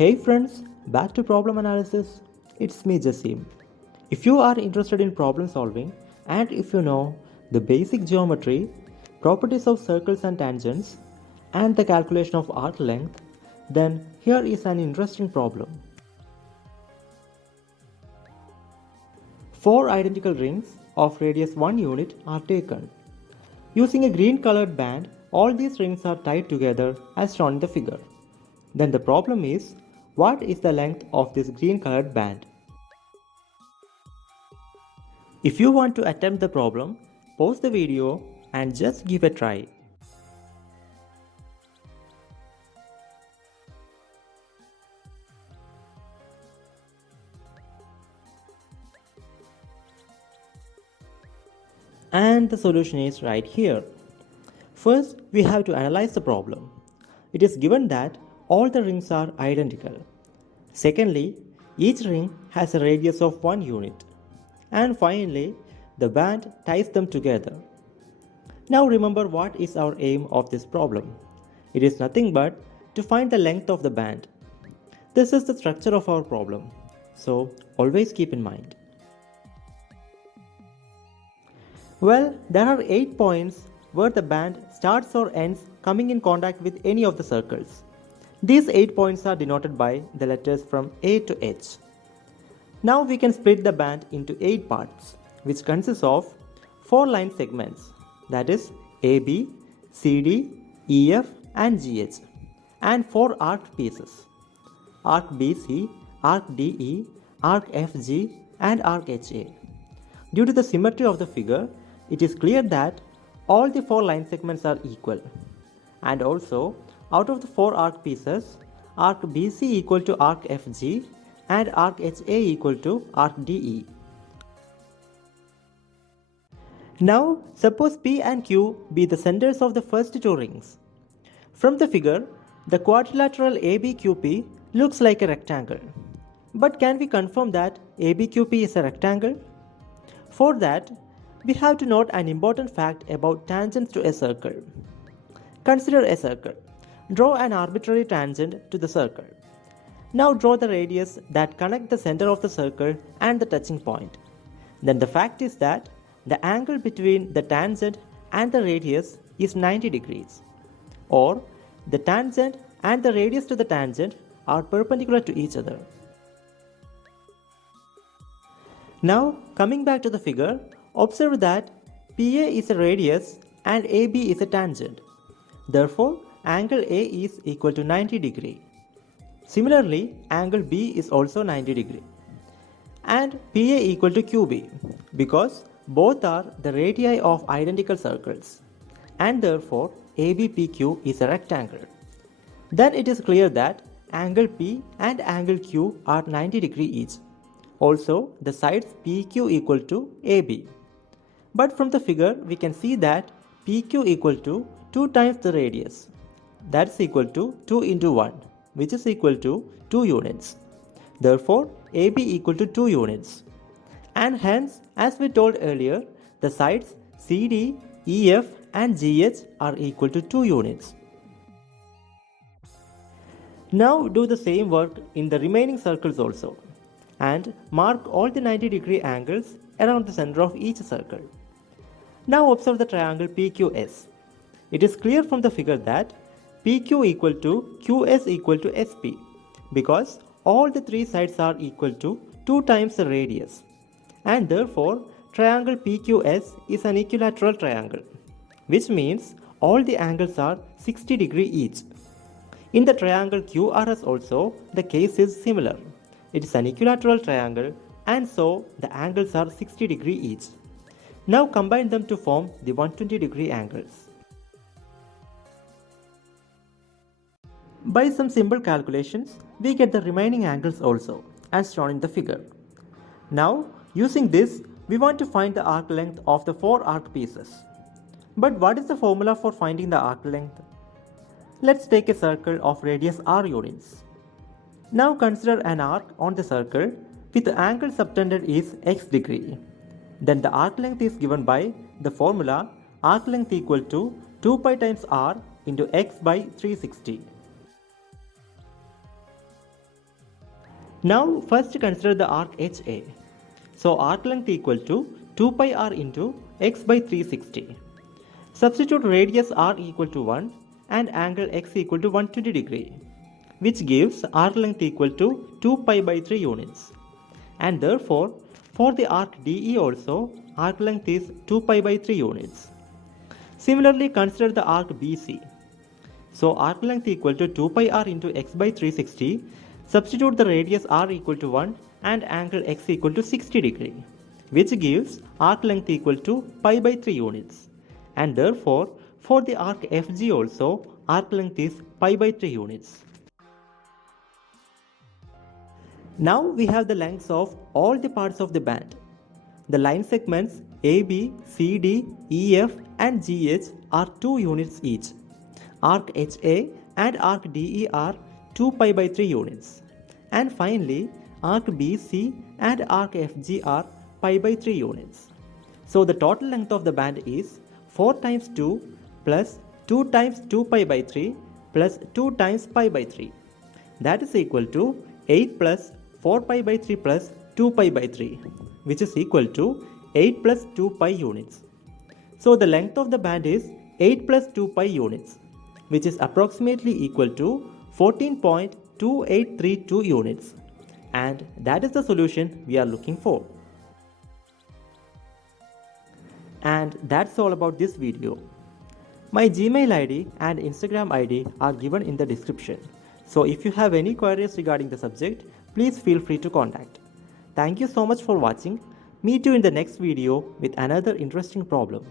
Hey friends, back to problem analysis. It's me Jassim. If you are interested in problem solving and if you know the basic geometry, properties of circles and tangents, and the calculation of arc length, then here is an interesting problem. Four identical rings of radius 1 unit are taken. Using a green colored band, all these rings are tied together as shown in the figure. Then the problem is, what is the length of this green colored band? If you want to attempt the problem, pause the video and just give a try. And the solution is right here. First, we have to analyze the problem. It is given that all the rings are identical. Secondly, each ring has a radius of 1 unit. And finally, the band ties them together. Now remember what is our aim of this problem. It is nothing but to find the length of the band. This is the structure of our problem. So always keep in mind. Well, there are 8 points where the band starts or ends coming in contact with any of the circles. These 8 points are denoted by the letters from A to H. Now we can split the band into 8 parts, which consists of 4 line segments, that is AB, CD, EF and GH, and 4 arc pieces, arc BC, arc DE, arc FG and arc HA. Due to the symmetry of the figure, it is clear that all the 4 line segments are equal. And also, out of the 4 arc pieces, arc BC equal to arc FG and arc HA equal to arc DE. Now, suppose P and Q be the centers of the first 2 rings. From the figure, the quadrilateral ABQP looks like a rectangle. But can we confirm that ABQP is a rectangle? For that, we have to note an important fact about tangents to a circle. Consider a circle. Draw an arbitrary tangent to the circle. Now draw the radius that connects the center of the circle and the touching point. Then the fact is that the angle between the tangent and the radius is 90 degrees. Or the tangent and the radius to the tangent are perpendicular to each other. Now coming back to the figure, observe that PA is a radius and AB is a tangent. Therefore, angle A is equal to 90 degree. Similarly, angle B is also 90 degree. And PA equal to QB because both are the radii of identical circles. And therefore, ABPQ is a rectangle. Then it is clear that angle P and angle Q are 90 degree each. Also, the sides PQ equal to AB. But from the figure, we can see that PQ equal to 2 times the radius. That's equal to 2 into 1, which is equal to 2 units. Therefore, AB equal to 2 units. And hence, as we told earlier, the sides CD, EF and GH are equal to 2 units. Now do the same work in the remaining circles also. And mark all the 90 degree angles around the center of each circle. Now observe the triangle PQS. It is clear from the figure that PQ equal to QS equal to SP because all the 3 sides are equal to 2 times the radius. And therefore, triangle PQS is an equilateral triangle, which means all the angles are 60 degree each. In the triangle QRS also, the case is similar. It is an equilateral triangle and so the angles are 60 degree each. Now combine them to form the 120 degree angles. By some simple calculations, we get the remaining angles also, as shown in the figure. Now, using this, we want to find the arc length of the 4 arc pieces. But what is the formula for finding the arc length? Let's take a circle of radius r units. Now consider an arc on the circle with the angle subtended is x degree. Then the arc length is given by the formula arc length equal to 2 pi times r into x by 360. Now first consider the arc HA. So arc length equal to 2 pi r into x by 360. Substitute radius r equal to 1 and angle x equal to 120 degree, which gives arc length equal to 2 pi by 3 units. And therefore, for the arc DE also, arc length is 2 pi by 3 units. Similarly, consider the arc BC. So arc length equal to 2 pi r into x by 360. Substitute the radius r equal to 1 and angle x equal to 60 degree, which gives arc length equal to pi by 3 units. And therefore, for the arc FG also, arc length is pi by 3 units. Now we have the lengths of all the parts of the band. The line segments AB, CD, EF and GH are 2 units each. Arc HA and arc DE are 2 pi by 3 units. And finally, arc BC and arc FG are pi by 3 units. So the total length of the band is 4 times 2 plus 2 times 2 pi by 3 plus 2 times pi by 3. That is equal to 8 plus 4 pi by 3 plus 2 pi by 3, which is equal to 8 plus 2 pi units. So the length of the band is 8 plus 2 pi units, which is approximately equal to 14.2832 units. And that is the solution we are looking for. And that's all about this video. My Gmail ID and Instagram ID are given in the description. So if you have any queries regarding the subject, please feel free to contact. Thank you so much for watching. Meet you in the next video with another interesting problem.